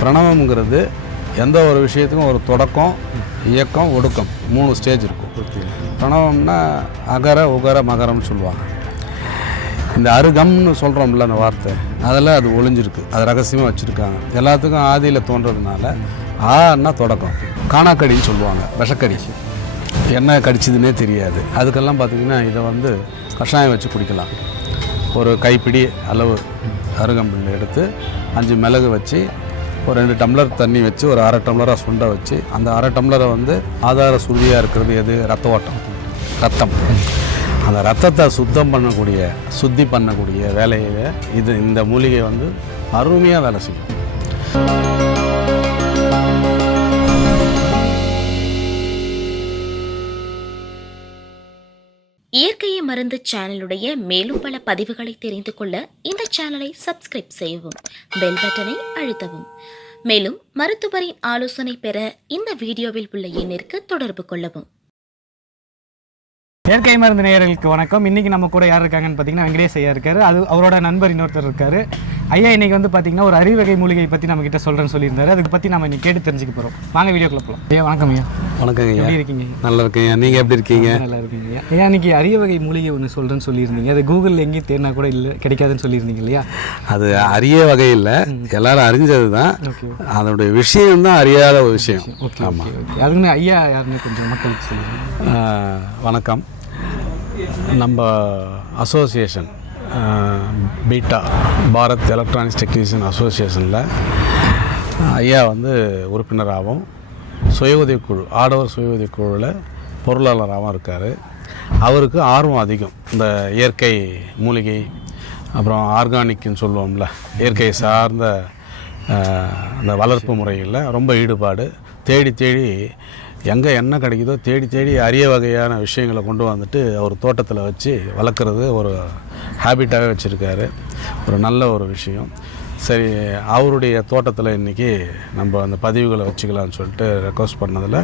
பிரணவம்ங்கிறது எந்த ஒரு விஷயத்துக்கும் ஒரு தொடக்கம், இயக்கம், ஒடுக்கம் 3 ஸ்டேஜ் இருக்கும். பிரணவம்னா அகர உகர மகரம்னு சொல்லுவாங்க. இந்த அருகம்னு சொல்கிறோம்ல அந்த வார்த்தை, அதில் அது ஒளிஞ்சிருக்கு. அது ரகசியமாக வச்சுருக்காங்க. எல்லாத்துக்கும் ஆதியில் தோன்றதுனால ஆன்னா தொடக்கம். காணாக்கடின்னு சொல்லுவாங்க, விஷக்கடி. என்ன கடிச்சதுன்னே தெரியாது. அதுக்கெல்லாம் பார்த்திங்கன்னா இதை வந்து கஷாயம் வச்சு குடிக்கலாம். ஒரு கைப்பிடி அளவு அருகம்புல் எடுத்து 5 மிளகு வச்சு ஒரு 2 டம்ளர் தண்ணி வச்சு ஒரு அரை டம்ளராக சுண்டை வச்சு அந்த அரை டம்ளரை வந்து ஆதார சுருதியாக இருக்கிறது எது? ரத்த ஓட்டம், ரத்தம். அந்த ரத்தத்தை சுத்தி பண்ணக்கூடிய வேலையை இந்த மூலிகை வந்து அருமையாக வேலை செய்யும். இயற்கையை மருந்து சேனலுடைய மேலும் பல பதிவுகளை தெரிந்து கொள்ள இந்த சேனலை சப்ஸ்கிரைப் செய்யவும், பெல் பட்டனை அழுத்தவும். மேலும் மருத்துவரின் ஆலோசனை பெற இந்த வீடியோவில் உள்ள எண்ணிற்கு தொடர்பு கொள்ளவும். இயற்கை மருந்து நேயர்களுக்கு வணக்கம். இன்றைக்கி நம்ம கூட யார் இருக்காங்கன்னு பார்த்தீங்கன்னா வெங்கடேஷ் ஐயா இருக்கார். அவரோட நண்பர் இன்னொருத்தர் இருக்கார். ஐயா இன்றைக்கி வந்து பார்த்தீங்கன்னா ஒரு அரிவகை மூலிகை பற்றி நம்மக்கிட்ட சொல்கிறேன்னு சொல்லியிருந்தாரு. அதுக்கு பற்றி நம்ம இன்றைக்கி கேட்டு தெரிஞ்சுக்க போகிறோம். வாங்க வீடியோக்குள்ள போகலாம். ஐயா வணக்கம். ஐயா வணக்கம். ஐயா எப்படி இருக்கீங்க? நல்லா இருக்கீங்க. நீங்கள் எப்படி இருக்கீங்க? நல்லா இருக்கீங்க. ஐயா இன்றைக்கி அரியவகை மூலிகை ஒன்று சொல்கிறேன்னு சொல்லியிருந்தீங்க. அது கூகுளில் எங்கேயும் தேடினா கூட இல்லை, கிடைக்காதுன்னு சொல்லியிருந்தீங்க இல்லையா? அது அரிய வகை இல்லை, எல்லாரும் அறிஞ்சது தான். அதனுடைய விஷயம் தான் அறியாத ஒரு விஷயம். ஆமாம். அதுக்குன்னு ஐயா யாருன்னு கொஞ்சம் மக்களுக்கு சொல்லுங்கள். வணக்கம். நம்ம அசோசியேஷன் பீட்டா பாரத் எலக்ட்ரானிக்ஸ் டெக்னீஷியன் அசோசியேஷனில் ஐயா வந்து உறுப்பினராகவும் சுய உதவிக்குழு ஆடவர் சுய உதவிக்குழுவில் பொருளாளராகவும் இருக்கார். அவருக்கு ஆர்வம் அதிகம். இந்த இயற்கை மூலிகை அப்புறம் ஆர்கானிக்னு சொல்லுவோம்ல, இயற்கை சார்ந்த அந்த வளர்ப்பு முறைகளில் ரொம்ப ஈடுபாடு. தேடி எங்கே என்ன கிடைக்குதோ தேடி அரிய வகையான விஷயங்களை கொண்டு வந்துட்டு அவர் தோட்டத்தில் வச்சு வளர்க்குறது ஒரு ஹேபிட்டாகவே வச்சுருக்காரு. ஒரு நல்ல ஒரு விஷயம். சரி, அவருடைய தோட்டத்தில் இன்றைக்கி நம்ம அந்த பதிவுகளை வச்சுக்கலான்னு சொல்லிட்டு ரெக்வஸ்ட் பண்ணதில்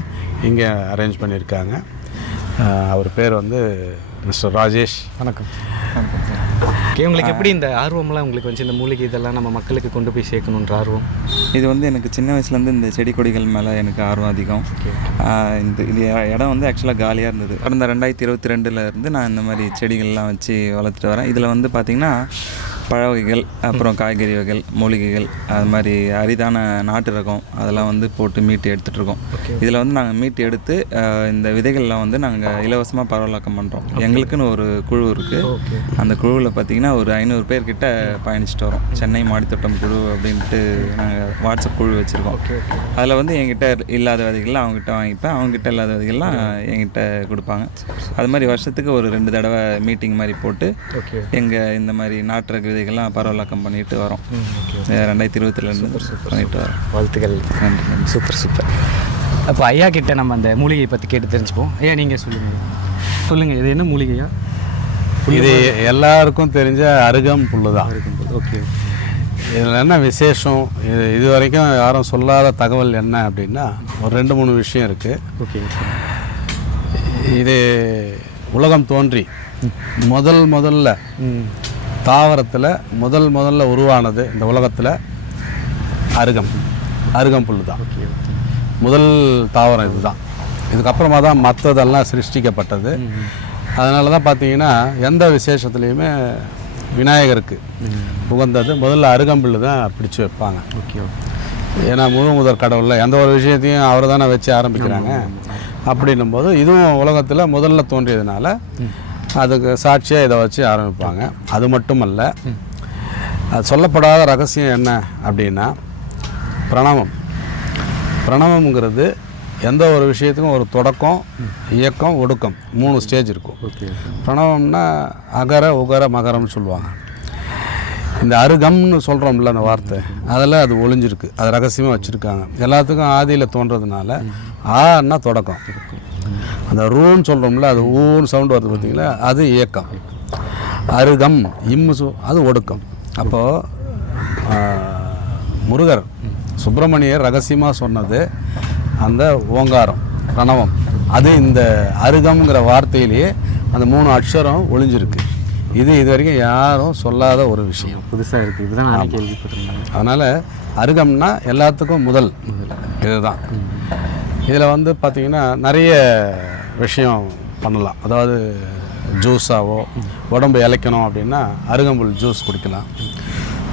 இங்கே அரேஞ்ச் பண்ணியிருக்காங்க. அவர் பேர் வந்து மிஸ்டர் ராஜேஷ். வணக்கம். உங்களுக்கு எப்படி இந்த ஆர்வம்லாம் உங்களுக்கு வந்து இந்த மூலிகை இதெல்லாம் நம்ம மக்களுக்கு கொண்டு போய் சேர்க்கணுன்ற ஆர்வம்? இது வந்து எனக்கு சின்ன வயசுலேருந்து இந்த செடி கொடிகள் மேலே எனக்கு ஆர்வம் அதிகம். இது இடம் வந்து ஆக்சுவலாக காலியாக இருந்தது. கடந்த 2022 நான் இந்த மாதிரி செடிகள்லாம் வச்சு வளர்த்துட்டு வரேன். இதில் வந்து பார்த்திங்கன்னா பழ வகைகள், அப்புறம் காய்கறி வகைகள், மூலிகைகள், அது மாதிரி அரிதான நாட்டு ரகம் அதெல்லாம் வந்து போட்டு மீட்டு எடுத்துகிட்ருக்கோம். இதில் வந்து நாங்கள் மீட்டு எடுத்து இந்த விதைகள்லாம் வந்து நாங்கள் இலவசமாக பரவலாக்கம் பண்ணுறோம். எங்களுக்குன்னு ஒரு குழு இருக்குது. அந்த குழுவில் பார்த்திங்கன்னா ஒரு 500 பேர்கிட்ட பயணிச்சுட்டு வரோம். சென்னை மாடித்தோட்டம் குழு அப்படின்ட்டு நாங்கள் வாட்ஸ்அப் குழு வச்சுருக்கோம். அதில் வந்து என்கிட்ட இல்லாத விதைகள்லாம் அவங்ககிட்ட வாங்கிப்பேன், அவங்ககிட்ட இல்லாத விதைகள்லாம் என்கிட்ட கொடுப்பாங்க. அது மாதிரி வருஷத்துக்கு ஒரு 2 தடவை மீட்டிங் மாதிரி போட்டு எங்கள் இந்த மாதிரி நாட்டு ரக விதைகள்லாம் பரவலாக்கம் பண்ணிட்டு வரோம். 2022 பண்ணிட்டு வரோம். வாழ்த்துக்கள். நன்றி. சூப்பர். அப்போ ஐயா கிட்ட நம்ம அந்த மூலிகையை பற்றி கேட்டு தெரிஞ்சுப்போம். ஐயா நீங்கள் சொல்லுங்கள் இது என்ன மூலிகையா? இது எல்லாருக்கும் தெரிஞ்ச அருகம்புல் தான். ஓகே. இதில் என்ன விசேஷம், இது வரைக்கும் யாரும் சொல்லாத தகவல் என்ன அப்படின்னா ஒரு 2-3 விஷயம் இருக்குது. ஓகே. இது உலகம் தோன்றி முதல்ல தாவரத்தில் முதல்ல உருவானது இந்த உலகத்தில் அருகம்புல் தான். முதல் தாவரம் இதுதான். இதுக்கப்புறமா தான் மற்றதெல்லாம் சிருஷ்டிக்கப்பட்டது. அதனால தான் பார்த்தீங்கன்னா எந்த விசேஷத்துலேயுமே விநாயகருக்கு உகந்தது முதல்ல அருகம்புல் தான் பிடிச்சி வைப்பாங்க. ஏன்னா முதற் கடவுளில் எந்த ஒரு விஷயத்தையும் அவர் தானே வச்சு ஆரம்பிக்கிறாங்க. அப்படின்னும் போது இதுவும் உலகத்தில் முதல்ல தோன்றியதுனால அதுக்கு சாட்சியாக இதை வச்சு ஆரம்பிப்பாங்க. அது மட்டுமல்ல, அது சொல்லப்படாத ரகசியம் என்ன அப்படின்னா பிரணவம்ங்கிறது எந்த ஒரு விஷயத்துக்கும் ஒரு தொடக்கம், இயக்கம், ஒடுக்கம் 3 ஸ்டேஜ் இருக்கும். பிரணவம்னா அகர உகர மகரம்னு சொல்லுவாங்க. இந்த அருகம்னு சொல்கிறோம்ல அந்த வார்த்தை, அதில் அது ஒளிஞ்சிருக்கு. அது ரகசியமாக வச்சுருக்காங்க. எல்லாத்துக்கும் ஆதியில் தோன்றதுனால ஆன்னா தொடக்கம். அந்த ரூன்னு சொல்கிறோம்ல, அது ஊன்னு சவுண்டு வருது பார்த்தீங்களா, அது இயக்கம். அருகம் அது ஒடுக்கம். அப்போது முருகர் சுப்பிரமணியர் ரகசியமாக சொன்னது அந்த ஓங்காரம் பிரணவம். அது இந்த அருகம்ங்கிற வார்த்தையிலேயே அந்த 3 அக்ஷரம் ஒளிஞ்சிருக்கு. இது வரைக்கும் யாரும் சொல்லாத ஒரு விஷயம், புதுசாக இருக்குது. இதுதான் நான் கேள்விப்பட்டிருந்தேன். அதனால் அருகம்னா எல்லாத்துக்கும் முதல் இதுதான். இதில் வந்து பார்த்திங்கன்னா நிறைய விஷயம் பண்ணலாம். அதாவது ஜூஸாவோ உடம்பு இளைக்கணும் அப்படின்னா அருகம்புல் ஜூஸ் குடிக்கலாம்.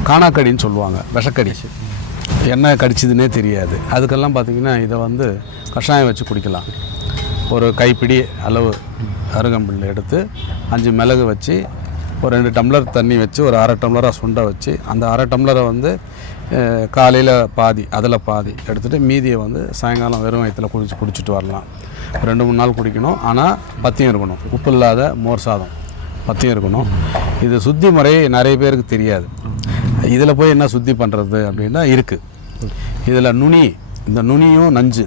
காணாக்கடின்னு சொல்லுவாங்க, விஷக்கடி, என்ன கடிச்சதுன்னே தெரியாது. அதுக்கெல்லாம் பார்த்திங்கன்னா இதை வந்து கஷாயம் வச்சு குடிக்கலாம். ஒரு கைப்பிடி அளவு அருகம்புல் எடுத்து 5 மிளகு வச்சு ஒரு 2 டம்ளர் தண்ணி வச்சு ஒரு அரை டம்ளராக சுண்டை வச்சு அந்த அரை டம்ளரை வந்து காலையில் பாதி அதில் பாதி எடுத்துகிட்டு மீதியை வந்து சாயங்காலம் வெறும் வயிற்றில் குடிச்சிட்டு வரலாம். 2-3 நாள் குடிக்கணும். ஆனால் பத்தியம் இருக்கணும். உப்பு இல்லாத மோர் சாதம் பத்தியம் இருக்கணும். இது சுத்தி முறை நிறைய பேருக்கு தெரியாது. இதில் போய் என்ன சுத்தி பண்ணுறது அப்படின்னா இருக்குது. இதில் நுனி, இந்த நுனியும் நஞ்சு,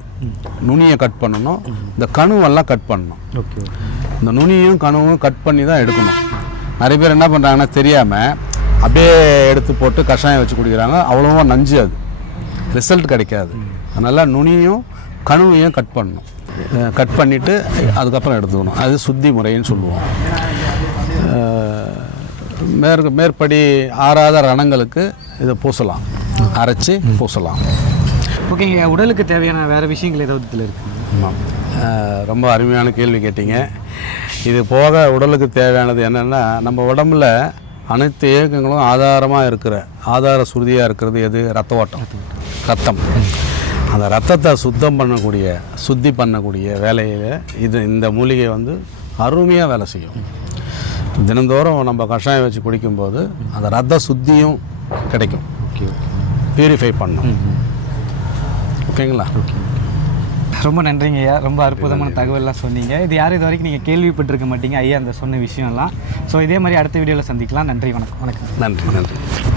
நுனியை கட் பண்ணணும். இந்த கணுவெல்லாம் கட் பண்ணணும். ஓகே. இந்த நுனியும் கணுவும் கட் பண்ணி தான் எடுக்கணும். நிறைய பேர் என்ன பண்ணுறாங்கன்னா தெரியாமல் அப்படியே எடுத்து போட்டு கஷாயம் வச்சு குடிக்கிறாங்க. அவ்வளோவா நஞ்சு, அது ரிசல்ட் கிடைக்காது. அதனால் நுனியும் கணுவையும் கட் பண்ணணும். கட் பண்ணிவிட்டு அதுக்கப்புறம் எடுத்துக்கணும். அது சுத்தி முறைன்னு சொல்லுவோம். மேற்படி ஆறாத ரணங்களுக்கு இதை பூசலாம், அரைச்சி பூசலாம். ஓகேங்க. உடலுக்கு தேவையான வேறு விஷயங்கள் ஏதாவது இதில் இருக்குது? ஆமாம், ரொம்ப அருமையான கேள்வி கேட்டீங்க. இது போக உடலுக்கு தேவையானது என்னென்னா, நம்ம உடம்புல அனைத்து இயக்கங்களும் ஆதார சுருதியாக இருக்கிறது எது? ரத்த ஓட்டம், ரத்தம். அந்த ரத்தத்தை சுத்தி பண்ணக்கூடிய வேலையில் இந்த மூலிகை வந்து அருமையாக வேலை செய்யும். தினந்தோறும் நம்ம கஷாயம் வச்சு குடிக்கும்போது அந்த ரத்த சுத்தியும் கிடைக்கும். ஓகே. பியூரிஃபை பண்ணும். ஓகேங்களா? ஓகே. ரொம்ப நன்றிங்க ஐயா. ரொம்ப அற்புதமான தகவல்லாம் சொன்னீங்க. இது யாரும் இது வரைக்கும் நீங்கள் கேள்விப்பட்டிருக்க மாட்டீங்க ஐயா அந்த சொன்ன விஷயம்லாம். ஸோ இதே மாதிரி அடுத்த வீடியோவில் சந்திக்கலாம். நன்றி, வணக்கம். நன்றி.